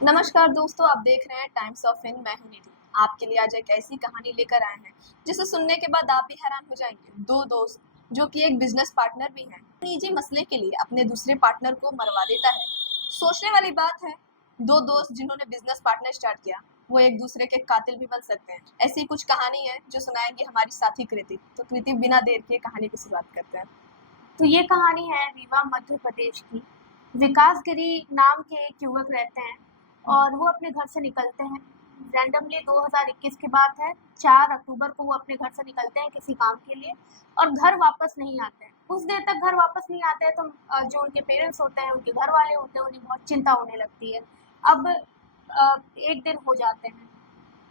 नमस्कार दोस्तों, आप देख रहे हैं टाइम्स ऑफ इंड। मैं हूं निधि। आपके लिए आज एक ऐसी कहानी लेकर आए हैं जिसे सुनने के बाद आप भी हैरान हो जाएंगे। दो दोस्त जो कि एक बिजनेस पार्टनर भी हैं, निजी मसले के लिए अपने दूसरे पार्टनर को मरवा देता है। सोचने वाली बात है, दो दोस्त जिन्होंने बिजनेस पार्टनर स्टार्ट किया वो एक दूसरे के कातिल भी बन सकते हैं। ऐसी कुछ कहानी है जो सुनाएंगे हमारी साथी कृति। तो कृति, बिना देर के कहानी की शुरुआत करते हैं। तो ये कहानी है रीवा मध्य प्रदेश की। विकास गिरी नाम के एक युवक रहते हैं और वो अपने घर से निकलते हैं। रैंडमली 2021 की बात है, 4 अक्टूबर को वो अपने घर से निकलते हैं किसी काम के लिए और घर वापस नहीं आते हैं। कुछ देर तक घर वापस नहीं आते हैं तो जो उनके पेरेंट्स होते हैं, उनके घर वाले होते हैं, उन्हें बहुत चिंता होने लगती है। अब एक दिन हो जाते हैं।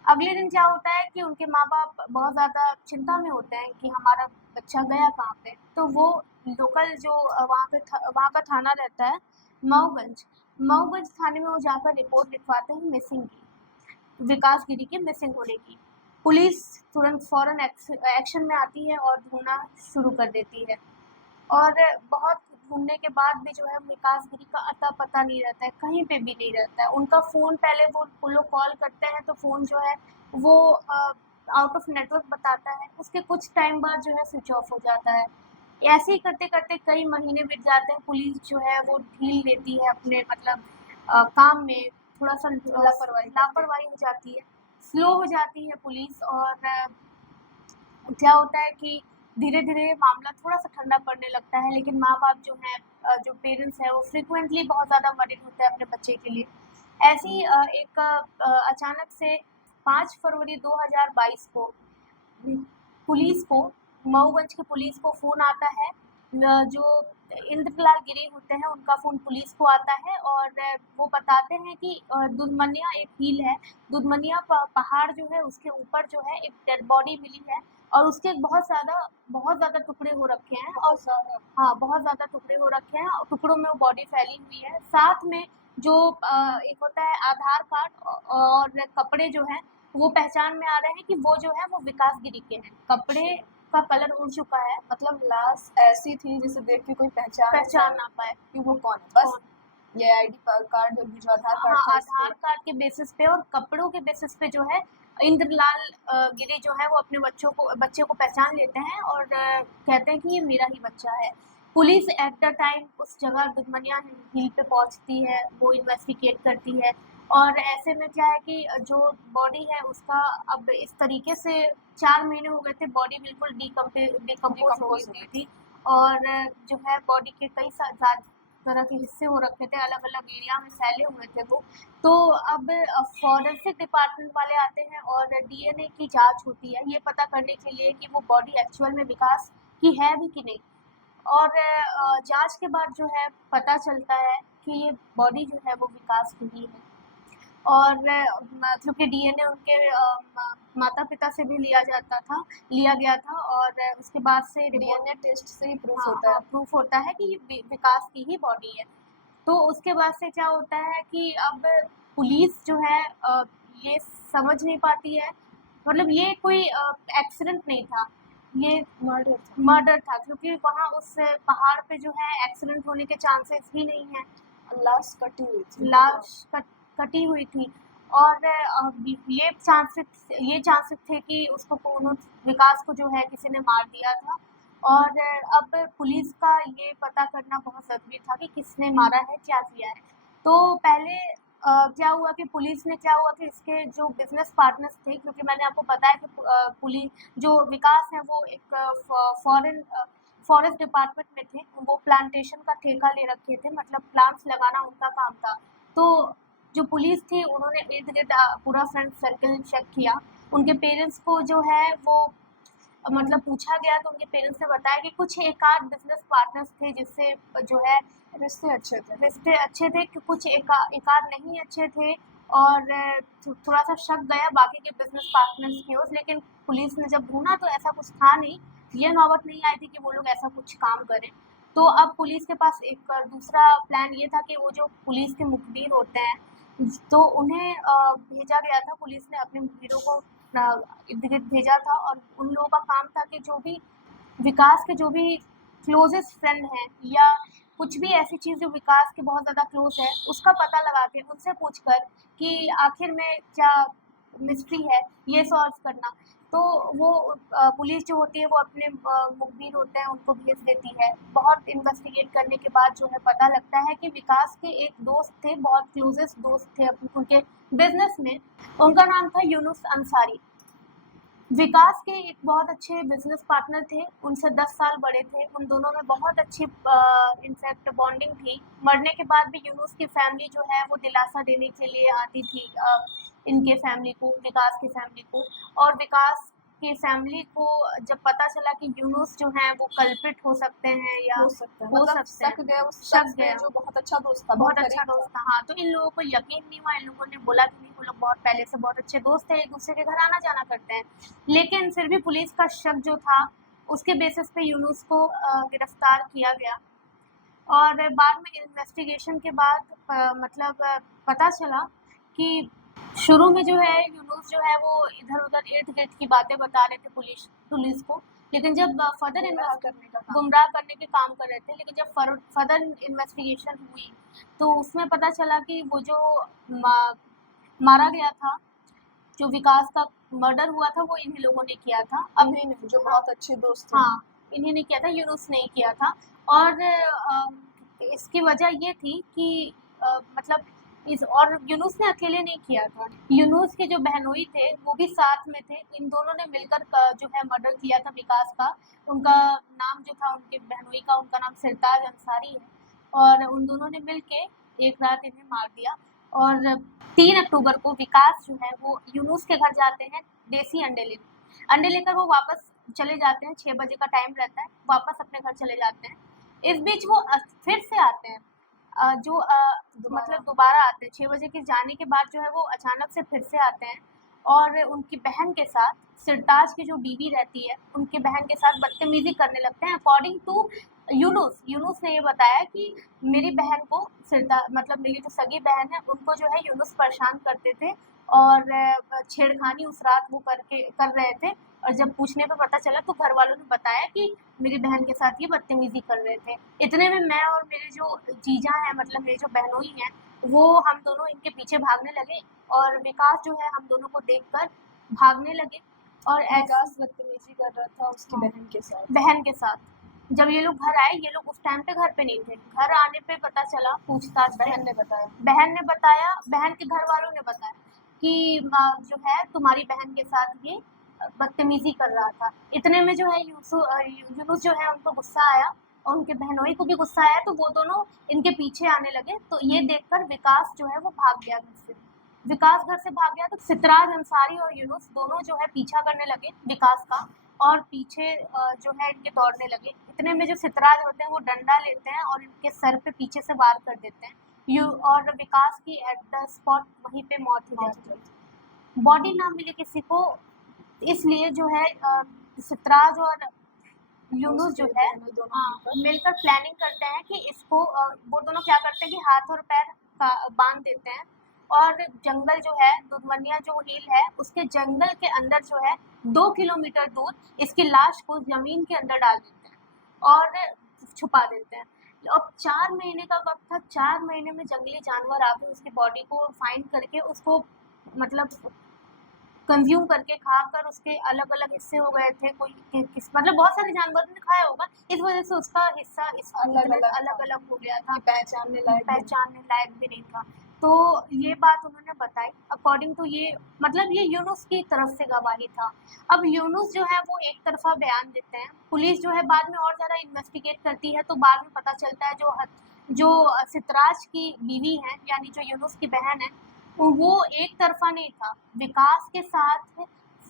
अगले दिन क्या होता है कि उनके माँ-बाप बहुत ज़्यादा चिंता में होते हैं कि हमारा बच्चा गया कहाँ पे? तो वो लोकल जो वहाँ का थाना रहता है मऊगंज, मऊगंज थाने में वो जाकर रिपोर्ट लिखवाते हैं मिसिंग की, विकास गिरी के मिसिंग होने की। पुलिस तुरंत फ़ौरन एक्शन में आती है और ढूँढना शुरू कर देती है। और बहुत ढूँढने के बाद भी जो है विकास गिरी का अता-पता नहीं रहता है, कहीं पे भी नहीं रहता है। उनका फ़ोन पहले वो लोग कॉल करते हैं तो फ़ोन जो है वो आउट ऑफ नेटवर्क बताता है, उसके कुछ टाइम बाद जो है स्विच ऑफ हो जाता है। ऐसे ही करते-करते कई महीने बीत जाते हैं, पुलिस जो है वो ढील देती है अपने मतलब काम में, थोड़ा-सा लापरवाही हो जाती है, स्लो हो जाती है पुलिस और क्या होता है कि धीरे-धीरे मामला थोड़ा-सा ठंडा पड़ने लगता है, लेकिन माँ-बाप जो हैं जो पेरेंट्स हैं वो फ्रीक्वेंटली बहुत ज़्यादा वरीड होते हैं अपने बच्चे के लिए। ऐसे ही अचानक से 5 फरवरी 2022 को पुलिस को मऊगंज की पुलिस को फ़ोन आता है। जो इंद्रलाल गिरी होते हैं उनका फ़ोन पुलिस को आता है और वो बताते हैं कि दुधमनिया एक हिल है, दुधमनिया पहाड़ जो है उसके ऊपर जो है एक डेड बॉडी मिली है और उसके बहुत ज़्यादा टुकड़े हो रखे हैं और हाँ, बहुत ज़्यादा टुकड़े हो रखे हैं और टुकड़ों में वो बॉडी फैली हुई है। साथ में जो एक होता है आधार कार्ड और कपड़े जो हैं वो पहचान में आ रहे हैं कि वो जो है वो विकास गिरी के हैं। कपड़े का कलर उड़ चुका है, मतलब लाश ऐसी थी जिसे देख के कोई पहचान ना पाए कि वो कौन है। बस कौन। ये आईडी कार्ड होगी जो आधार कार्ड हाँ, था आधार कार्ड के बेसिस पे और कपड़ों के बेसिस पे जो है इंद्रलाल गिरी जो है वो अपने बच्चे को पहचान लेते हैं और कहते हैं कि ये मेरा ही बच्चा है। पुलिस एट द टाइम उस जगह दुधमनिया हिल पे पहुंचती है, वो इन्वेस्टिगेट करती है और ऐसे में क्या है कि जो बॉडी है उसका अब इस तरीके से 4 महीने हो गए थे, बॉडी बिल्कुल डिकम्पोज हो गई थी और जो है बॉडी के कई तरह के हिस्से हो रखे थे, अलग-अलग एरिया में फैले हुए थे वो। तो अब फॉरेंसिक डिपार्टमेंट वाले आते हैं और डीएनए की जाँच होती है, ये पता करने के लिए कि वो बॉडी एक्चुअल में विकास की है भी कि नहीं। और जाँच के बाद जो है पता चलता है कि ये बॉडी जो है वो विकास की ही है। और क्योंकि डीएनए उनके माता-पिता से भी लिया गया था और उसके बाद से डीएनए टेस्ट से ही प्रूफ हाँ, होता है। प्रूफ होता है कि ये विकास की ही बॉडी है। तो उसके बाद से क्या होता है कि अब पुलिस जो है ये समझ नहीं पाती है, मतलब ये कोई एक्सीडेंट नहीं था, ये मर्डर था क्योंकि वहाँ उस पहाड़ पे जो है एक्सीडेंट होने के चांसेस ही नहीं है। लाश कटी हुई थी और ये चांसेस थे कि विकास को जो है किसी ने मार दिया था और अब पुलिस का ये पता करना बहुत ज़रूरी था कि किसने मारा है, क्या किया है। तो पहले क्या हुआ कि इसके जो बिज़नेस पार्टनर्स थे, क्योंकि मैंने आपको बताया कि जो विकास है वो एक फॉरेस्ट डिपार्टमेंट में थे, वो प्लांटेशन का ठेका ले रखे थे, मतलब प्लांट्स लगाना उनका काम था। तो जो पुलिस थी उन्होंने इर्द-गिर्द पूरा फ्रेंड सर्कल चेक किया। उनके पेरेंट्स को जो है वो मतलब पूछा गया तो उनके पेरेंट्स ने बताया कि कुछ एक आध बिज़नेस पार्टनर्स थे जिससे जो है रिश्ते अच्छे थे कि कुछ एक आध नहीं अच्छे थे और थोड़ा-सा शक गया बाकी के बिज़नेस पार्टनर्स की ओर, लेकिन पुलिस ने जब ढूँढा तो ऐसा कुछ था नहीं। ये नौबत नहीं आई थी कि वो लोग ऐसा कुछ काम करें। तो अब पुलिस के पास एक दूसरा प्लान ये था कि वो जो पुलिस के मुखबिर होते हैं, तो उन्हें भेजा गया था, पुलिस ने अपने मुखबिरों को इर्द-गिर्द भेजा था और उन लोगों का काम था कि जो भी विकास के जो भी क्लोज़ेस्ट फ्रेंड हैं या कुछ भी ऐसी चीज़ जो विकास के बहुत ज़्यादा क्लोज है उसका पता लगा के उनसे पूछकर कि आखिर में क्या मिस्ट्री है ये सॉल्व करना। तो वो पुलिस जो होती है वो अपने मुखबिर होते हैं उनको भेज देती है। बहुत इन्वेस्टिगेट करने के बाद जो है पता लगता है कि विकास के एक दोस्त थे, बहुत क्लोजेस्ट दोस्त थे उनके बिजनेस में। उनका नाम था यूनुस अंसारी। विकास के एक बहुत अच्छे बिजनेस पार्टनर थे, उनसे 10 साल बड़े थे। उन दोनों में बहुत अच्छी इनफैक्ट बॉन्डिंग थी। मरने के बाद भी यूनुस की फैमिली जो है वो दिलासा देने के लिए आती थी इनके फैमिली को, विकास की फैमिली को। और विकास की फैमिली को जब पता चला कि यूनुस जो है वो कल्प्रिट हो सकते हैं या हो सकता है, हो मतलब सकते हैं, शक गया उस शक शख्स पे गया। जो बहुत अच्छा दोस्त था, बहुत अच्छा करीब था। दोस्त था, हाँ। तो इन लोगों को यकीन नहीं हुआ। इन लोगों ने बोला कि नहीं, वो लोग बहुत पहले से बहुत अच्छे दोस्त हैं, एक दूसरे के घर आना जाना करते हैं। लेकिन फिर भी पुलिस का शक जो था उसके बेसिस पे यूनुस को गिरफ्तार किया गया। और बाद में इन्वेस्टिगेशन के बाद मतलब पता चला कि शुरू में जो है यूनुस जो है वो इधर-उधर इर्द-गिर्द की बातें बता रहे थे पुलिस को। लेकिन जब फर्दर गुमराह करने का काम। गुमराह करने के काम कर रहे थे, लेकिन जब फर्दर इन्वेस्टिगेशन हुई तो उसमें पता चला कि वो जो मारा गया था, जो विकास का मर्डर हुआ था वो इन्हीं लोगों ने किया था। अब इन्हीं ने, जो बहुत अच्छे दोस्त थे। हाँ, इन्हीं ने किया था, यूनुस ने ही किया था। और इसकी वजह ये थी कि मतलब और यूनुस ने अकेले नहीं किया था। यूनुस के जो बहनोई थे वो भी साथ में थे। इन दोनों ने मिलकर जो है मर्डर किया था विकास का। उनका नाम जो था उनके बहनोई का, उनका नाम सरताज अंसारी है। और उन दोनों ने मिलके एक रात इन्हें मार दिया। और 3 अक्टूबर को विकास जो है वो यूनुस के घर जाते हैं देसी अंडे लेने। अंडे लेकर वो वापस चले जाते हैं, 6 बजे का टाइम रहता है, वापस अपने घर चले जाते हैं। इस बीच वो फिर से आते हैं, मतलब दोबारा आते हैं। 6 बजे के जाने के बाद जो है वो अचानक से फिर से आते हैं और उनकी बहन के साथ, सरताज की जो बीवी रहती है, उनकी बहन के साथ बदतमीज़ी करने लगते हैं। अकॉर्डिंग टू यूनुस ने ये बताया कि मेरी बहन को मतलब मेरी जो सगी बहन है उनको जो है यूनुस परेशान करते थे और छेड़खानी उस रात वो कर रहे थे। और जब पूछने पे पता चला तो घर वालों ने बताया कि मेरी बहन के साथ ये बदतमीज़ी कर रहे थे। इतने में मैं और मेरे जो जीजा हैं, मतलब मेरे जो बहनोई हैं, वो हम दोनों इनके पीछे भागने लगे और विकास जो है हम दोनों को देखकर भागने लगे। और विकास बदतमीजी कर रहा था उसकी हाँ, बहन के साथ। जब ये लोग घर आए, ये लोग उस टाइम पे घर पे नहीं थे। घर आने पे पता चला पूछताछ पे, बहन ने बताया। बहन के घर वालों ने बताया कि जो है तुम्हारी बहन के साथ ये बदतमीजी कर रहा था। इतने में जो है यूनुस जो है उनको गुस्सा आया और उनके बहनोई को भी गुस्सा आया, तो वो दोनों इनके पीछे आने लगे। तो ये देखकर विकास जो है वो भाग गया घर से। विकास घर से भाग गया तो सितराज अंसारी और यूनुस दोनों जो है पीछा करने लगे विकास का और पीछे जो है इनके दौड़ने लगे। इतने में जो सितराज होते हैं वो डंडा लेते हैं और इनके सर पे पीछे से वार कर देते हैं। और विकास की एट द स्पॉट वहीं पे मौत हो जाती है। बॉडी ना मिले किसी को, इसलिए जो है सितराज और यूनुस जो है मिलकर प्लानिंग करते हैं कि इसको वो दोनों क्या करते हैं कि हाथ और पैर बांध देते हैं और जंगल जो है दुधवनिया जो हिल है उसके जंगल के अंदर जो है 2 किलोमीटर दूर इसकी लाश को जमीन के अंदर डाल देते हैं और छुपा देते हैं। अब 4 महीने का वक्त था। 4 महीने में जंगली जानवर आके उसकी बॉडी को फाइंड करके उसको मतलब कंज्यूम करके खाकर उसके अलग-अलग हिस्से हो गए थे। कोई किस मतलब बहुत सारे जानवरों ने खाया होगा, इस वजह से उसका हिस्सा अलग-अलग हो गया था, पहचानने लायक भी नहीं था। तो ये बात उन्होंने बताई। अकॉर्डिंग टू ये मतलब ये यूनुस की तरफ से गवाही था। अब यूनुस जो है वो एक तरफा बयान देते हैं। पुलिस जो है बाद में और ज़्यादा इन्वेस्टिगेट करती है तो बाद में पता चलता है जो सितराज की बीवी हैं, यानी जो यूनुस की बहन है, वो एक तरफा नहीं था। विकास के साथ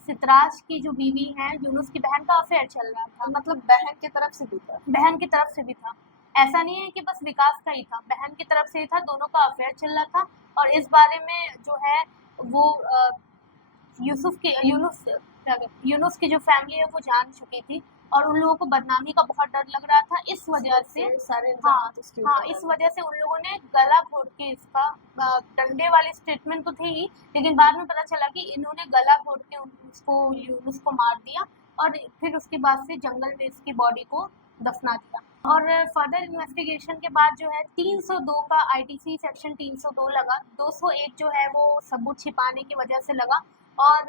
सितराज की जो बीवी है यूनुस की बहन का अफेयर चल रहा था। मतलब बहन की तरफ से भी था। बहन की तरफ से भी था। ऐसा नहीं है कि बस विकास का ही था, बहन की तरफ से ही था, दोनों का अफेयर चल रहा था। और इस बारे में जो है वो यूनुस की जो फैमिली है वो जान चुकी थी और उन लोगों को बदनामी का बहुत डर लग रहा था। इस वजह से सारे हाँ, उसके हाँ, ऊपर इस वजह से उन लोगों ने गला घोट के इसका डंडे वाली स्टेटमेंट तो थी ही, लेकिन बाद में पता चला कि इन्होंने गला घोट के यूनुस को मार दिया और फिर उसके बाद से जंगल में इसकी बॉडी को दफना दिया। और फर्दर इन्वेस्टिगेशन के बाद जो है 302 का आईटीसी सेक्शन 302 लगा, 201 जो है वो सबूत छिपाने की वजह से लगा, और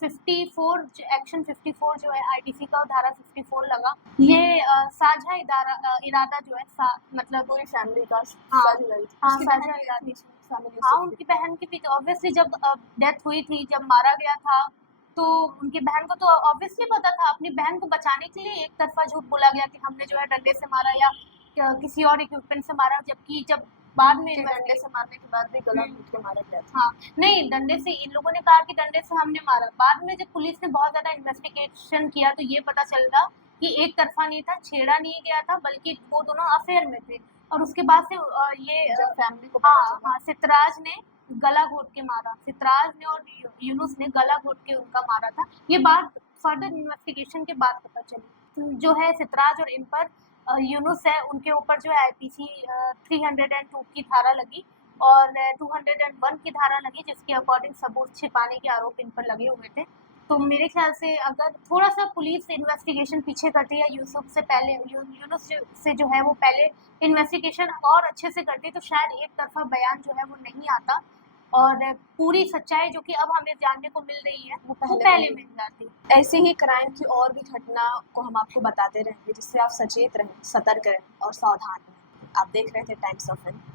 54 एक्शन 54 जो है आईटीसी का धारा 54 लगा। ये साझा इरादा जो है मतलब पूरी फैमिली का हाँ, साझेदारी थी। हाँ, उसकी साझा बहन भी इरादा थी फैमिली हाँ, से। उनकी बहन की भी ऑब्वियसली जब डेथ हुई थी, जब मारा गया था, तो उनकी बहन को तो ऑब्वियसली पता था। अपनी बहन को बचाने के लिए एक तरफा झूठ बोला गया कि हमने जो है डंडे से मारा या किसी और इक्विपमेंट से मारा, जबकि जब बाद में कि डंडे से मारने के बाद भी गला घोट के मारा गया था। हाँ, नहीं, डंडे से इन लोगों ने कहा कि डंडे से हमने मारा। बाद में जब पुलिस ने बहुत ज़्यादा इन्वेस्टिगेशन किया तो ये पता चला कि एक तरफा नहीं था, छेड़ा नहीं गया था, बल्कि वो दोनों अफेयर में थे। और उसके बाद से ये जब फैमिली को पता हाँ, चला हाँ, सितराज ने गला घोट के मारा। सितराज ने और यूनुस ने गला घोट के उनका मारा था। ये बात फर्दर इन्वेस्टिगेशन के बाद पता चली। जो है सितराज और इन पर यूनुस है, उनके ऊपर जो है आईपीसी 302 की धारा लगी और 201 की धारा लगी, जिसके अकॉर्डिंग सबूत छिपाने के आरोप इन पर लगे हुए थे। तो मेरे ख्याल से अगर थोड़ा सा पुलिस इन्वेस्टिगेशन पीछे करती है यूसुफ से पहले, यूनुस से जो है वो पहले इन्वेस्टिगेशन और अच्छे से करती, तो शायद एक तरफा बयान जो है वो नहीं आता और पूरी सच्चाई जो कि अब हमें जानने को मिल रही है वो पहले मिल जाती। ऐसे ही क्राइम की और भी घटना को हम आपको बताते रहेंगे, जिससे आप सचेत रहें, सतर्क रहें और सावधान रहें। आप देख रहे थे टाइम्स ऑफ इंडिया।